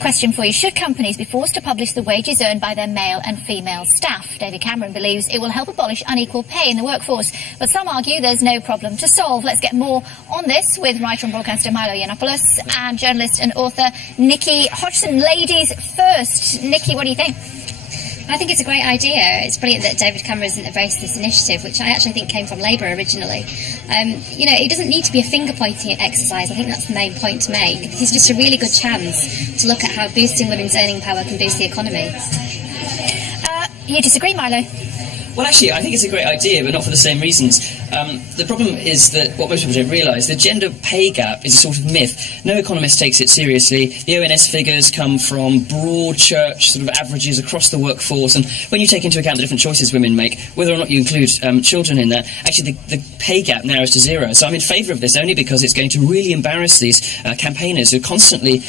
question for you. Should companies be forced to publish the wages earned by their male and female staff? David Cameron believes it will help abolish unequal pay in the workforce, but some argue there's no problem to solve. Let's get more on this with writer and broadcaster Milo Yiannopoulos and journalist and author Nikki Hodgson. Ladies first. Nikki, what do you think? I think it's a great idea. It's brilliant that David Cameron's embraced this initiative, which I actually think came from Labour originally. It doesn't need to be a finger-pointing exercise. I think that's the main point to make. This is just a really good chance to look at how boosting women's earning power can boost the economy. You disagree, Milo? Well, actually, I think it's a great idea, but not for the same reasons. The problem is that what most people don't realise, the gender pay gap is a sort of myth. No economist takes it seriously. The ONS figures come from broad church sort of averages across the workforce, and when you take into account the different choices women make, whether or not you include children in that, actually the pay gap narrows to zero. So I'm in favour of this only because it's going to really embarrass these campaigners who constantly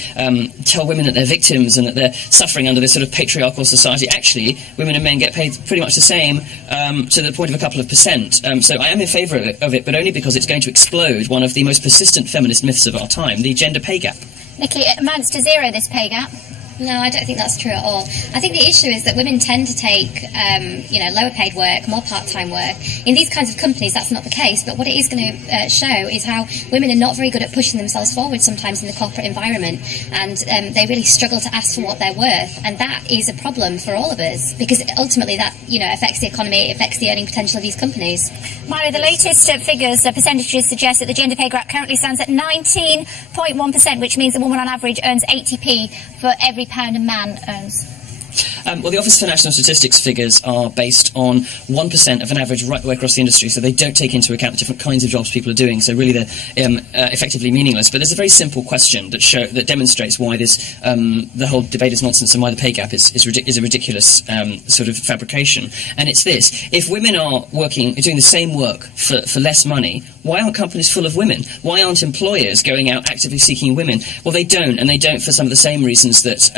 tell women that they're victims and that they're suffering under this sort of patriarchal society. Actually, women and men get paid pretty much the same, to the point of a couple of percent. So I am in favour of it, but only because it's going to explode one of the most persistent feminist myths of our time, the gender pay gap. Nikki, it amounts to zero, this pay gap. No, I don't think that's true at all. I think the issue is that women tend to take, lower paid work, more part-time work. In these kinds of companies, that's not the case, but what it is going to show is how women are not very good at pushing themselves forward sometimes in the corporate environment, and they really struggle to ask for what they're worth, and that is a problem for all of us, because ultimately that, affects the economy, it affects the earning potential of these companies. Milo, the latest figures, percentages suggest that the gender pay gap currently stands at 19.1%, which means a woman on average earns 80p for every pound a man earns. Well, the Office for National Statistics figures are based on 1% of an average right the way across the industry, so they don't take into account the different kinds of jobs people are doing, so really they're effectively meaningless. But there's a very simple question that demonstrates why the whole debate is nonsense and why the pay gap is a ridiculous sort of fabrication. And it's this: if women are doing the same work for less money, why aren't companies full of women? Why aren't employers going out actively seeking women? Well, they don't, and they don't for some of the same reasons that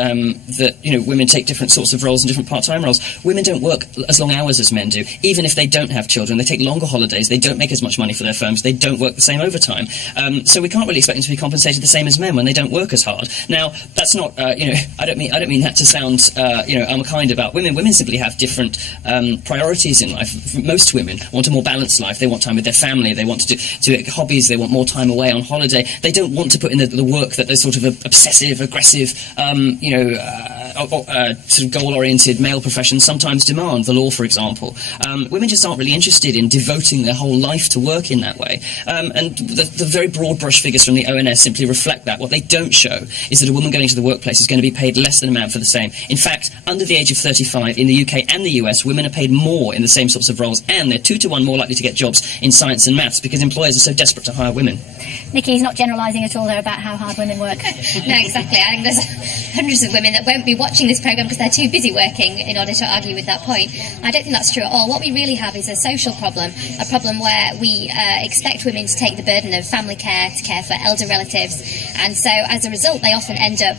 women take different sorts of roles and different part-time roles. Women don't work as long hours as men do, even if they don't have children. They take longer holidays. They don't make as much money for their firms. They don't work the same overtime. So we can't really expect them to be compensated the same as men when they don't work as hard. Now, that's not, I don't mean that to sound, unkind about women. Women simply have different priorities in life. Most women want a more balanced life. They want time with their family. They want to do hobbies. They want more time away on holiday. They don't want to put in the work that those sort of obsessive, aggressive, sort of goal-oriented male professions sometimes demand, the law, for example. Women just aren't really interested in devoting their whole life to work in that way. And the very broad-brush figures from the ONS simply reflect that. What they don't show is that a woman going to the workplace is going to be paid less than a man for the same. In fact, under the age of 35, in the UK and the US, women are paid more in the same sorts of roles, and they're 2 to 1 more likely to get jobs in science and maths because employers are so desperate to hire women. Nikki's not generalising at all there about how hard women work. No, exactly. I think there's hundreds of women that won't be watching this programme because they're too busy working in order to argue with that point. I don't think that's true at all. What we really have is a social problem, a problem where we expect women to take the burden of family care, to care for elder relatives, and so as a result they often end up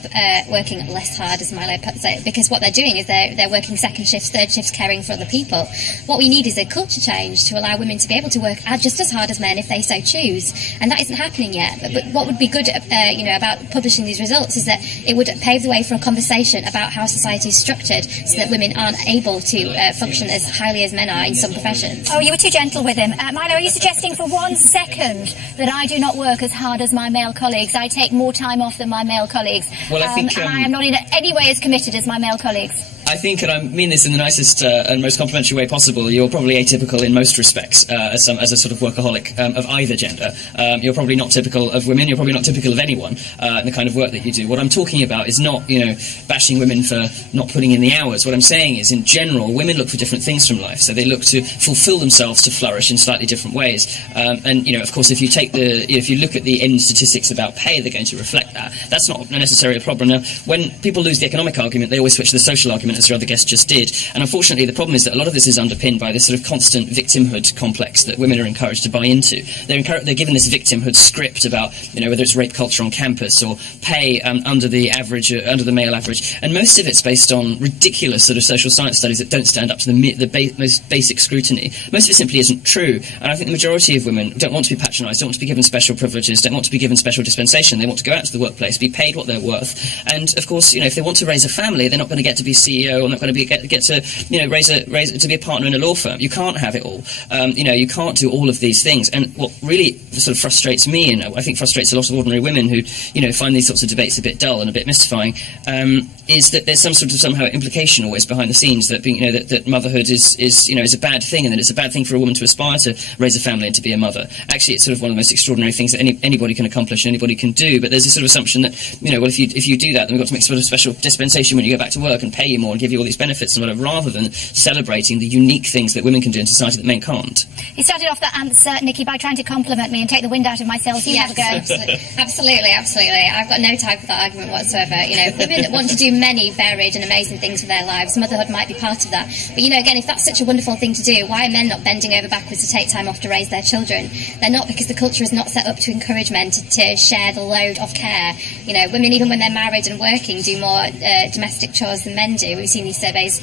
working less hard, as Milo puts it, because what they're doing is they're working second shifts, third shifts, caring for other people. What we need is a culture change to allow women to be able to work just as hard as men if they so choose, and that isn't happening yet. But what would be good about publishing these results is that it would pave the way for a conversation about how society is structured so that women aren't able to function as highly as men are in some professions. Oh, you were too gentle with him. Milo, are you suggesting for 1 second that I do not work as hard as my male colleagues? I take more time off than my male colleagues. Well, I think... and I am not in any way as committed as my male colleagues. I think, and I mean this in the nicest and most complimentary way possible, you're probably atypical in most respects as a sort of workaholic of either gender. You're probably not typical of women, you're probably not typical of anyone in the kind of work that you do. What I'm talking about is not, bashing women for not putting in the hours. What I'm saying is, in general, women look for different things from life, so they look to fulfill themselves to flourish in slightly different ways. Of course, if you look at the end statistics about pay, they're going to reflect that. That's not necessarily a problem. Now, when people lose the economic argument, they always switch to the social argument as your other guest just did. And unfortunately, the problem is that a lot of this is underpinned by this sort of constant victimhood complex that women are encouraged to buy into. They're given this victimhood script about, whether it's rape culture on campus or pay under the average, under the male average. And most of it's based on ridiculous sort of social science studies that don't stand up to the most basic scrutiny. Most of it simply isn't true. And I think the majority of women don't want to be patronised, don't want to be given special privileges, don't want to be given special dispensation. They want to go out to the workplace, be paid what they're worth. And of course, if they want to raise a family, they're not going to get to be CEO, or not going to get to to be a partner in a law firm. You can't have it all. You can't do all of these things. And what really sort of frustrates me, and I think frustrates a lot of ordinary women who find these sorts of debates a bit dull and a bit mystifying, is that there's some sort of somehow implication always behind the scenes that being that motherhood is a bad thing, and that it's a bad thing for a woman to aspire to raise a family and to be a mother. Actually, it's sort of one of the most extraordinary things that anybody can accomplish and anybody can do. But there's this sort of assumption that if you do that, then we've got to make sort of special dispensation when you go back to work and pay you more and give you all these benefits and whatever, rather than celebrating the unique things that women can do in society that men can't. You started off that answer, Nikki, by trying to compliment me and take the wind out of my sails. You have a go. Absolutely. I've got no time for that argument whatsoever. Women want to do many varied and amazing things for their lives. Motherhood might be part of that. But again, if that's such a wonderful thing to do, why are men not bending over backwards to take time off to raise their children? They're not, because the culture is not set up to encourage men to share the load of care. Women, even when they're married and working, do more domestic chores than men do. We've seen these surveys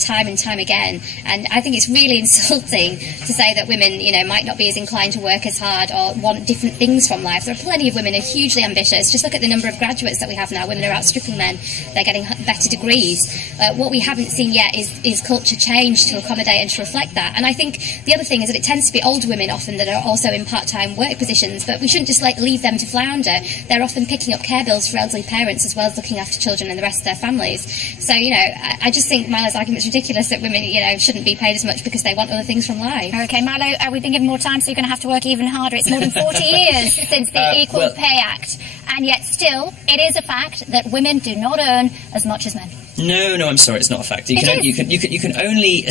time and time again. And I think it's really insulting to say that women, might not be as inclined to work as hard or want different things from life. There are plenty of women who are hugely ambitious. Just look at the number of graduates that we have now. Women are outstripping men. They're getting better degrees. What we haven't seen yet is culture change to accommodate and to reflect that. And I think the other thing is that it tends to be older women often that are also in part-time work positions, but we shouldn't just leave them to flounder. They're often picking up care bills for elderly parents as well as looking after children and the rest of their families. So, I just think Milo's argument is ridiculous that women, shouldn't be paid as much because they want other things from life. Okay, Milo, we've been given more time, so you're going to have to work even harder. It's more than 40 years since the Equal Pay Act, and yet still, it is a fact that women do not earn as much as men. No, I'm sorry, it's not a fact. You can only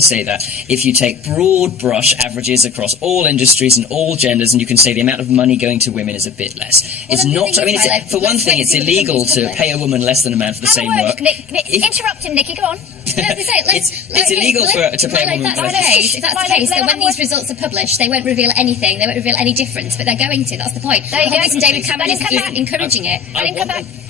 say that if you take broad brush averages across all industries and all genders, and you can say the amount of money going to women is a bit less. It's not. I mean, for one thing, it's illegal to pay a woman less than a man for the same work. Interrupt him, Nikki. Go on. It's illegal to pay a woman less. If that's the case, then when these results are published, they won't reveal anything. They won't reveal any difference, but they're going to. That's the point. There you go. And David Cameron is encouraging it.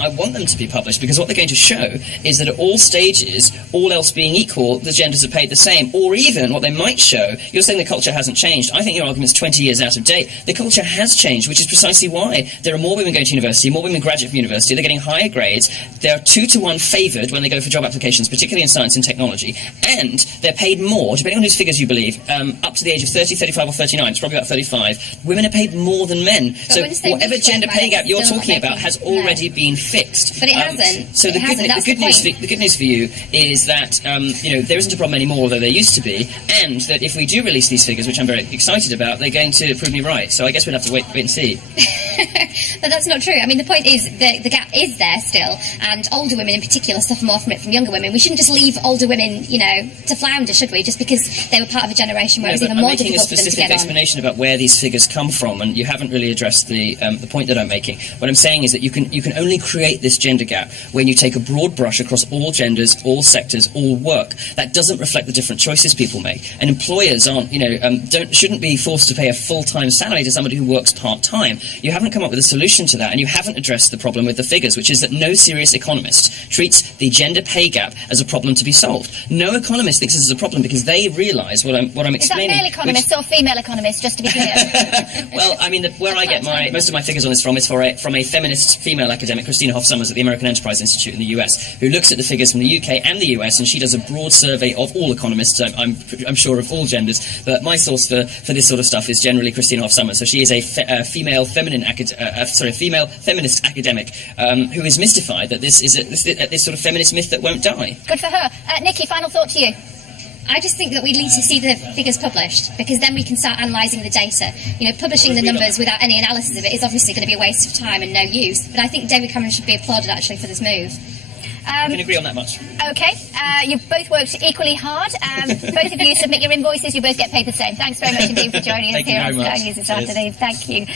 I want them to be published because what they're going to show is that at all stages, all else being equal, the genders are paid the same. Or even what they might show, you're saying the culture hasn't changed. I think your argument's 20 years out of date. The culture has changed, which is precisely why there are more women going to university, more women graduate from university, they're getting higher grades, they're 2-to-1 favoured when they go for job applications, particularly in science and technology, and they're paid more, depending on whose figures you believe, up to the age of 30, 35 or 39, it's probably about 35, women are paid more than men. So whatever gender pay gap you're talking about has already been fixed. But it hasn't. So the good news for you is that there isn't a problem anymore, although there used to be, and that if we do release these figures, which I'm very excited about, they're going to prove me right. So I guess we'll have to wait and see. But that's not true. I mean, the point is the gap is there still, and older women in particular suffer more from it from younger women. We shouldn't just leave older women, to flounder, should we? Just because they were part of a generation where it was even more difficult for them to get on. I'm making a specific explanation about where these figures come from, and you haven't really addressed the point that I'm making. What I'm saying is that you can only create this gender gap when you take a broad brush across all genders, all sectors, all work. That doesn't reflect the different choices people make. And employers shouldn't be forced to pay a full-time salary to somebody who works part-time. You haven't come up with a solution to that, and you haven't addressed the problem with the figures, which is that no serious economist treats the gender pay gap as a problem to be solved. No economist thinks this is a problem because they realise what I'm explaining. Is that male economists or female economists, just to be clear? Well, I mean, where I get most of my figures on this from is from a feminist female academic, Christina Hoff Sommers at the American Enterprise Institute in the US, who looks at the figures from the UK and the US, and she does a broad survey of all economists, I'm sure of all genders, but my source for this sort of stuff is generally Christina Hoff Sommers. So she is a female feminist academic who is mystified that this is this sort of feminist myth that won't die. Good for her. Nikki, final thought to you. I just think that we need to see the figures published, because then we can start analysing the data. Publishing the numbers without any analysis of it is obviously going to be a waste of time and no use. But I think David Cameron should be applauded, actually, for this move. I can agree on that much. Okay. You've both worked equally hard. Both of you submit your invoices. You both get paid the same. Thanks very much indeed for joining us here on Sky News this afternoon. Thank you.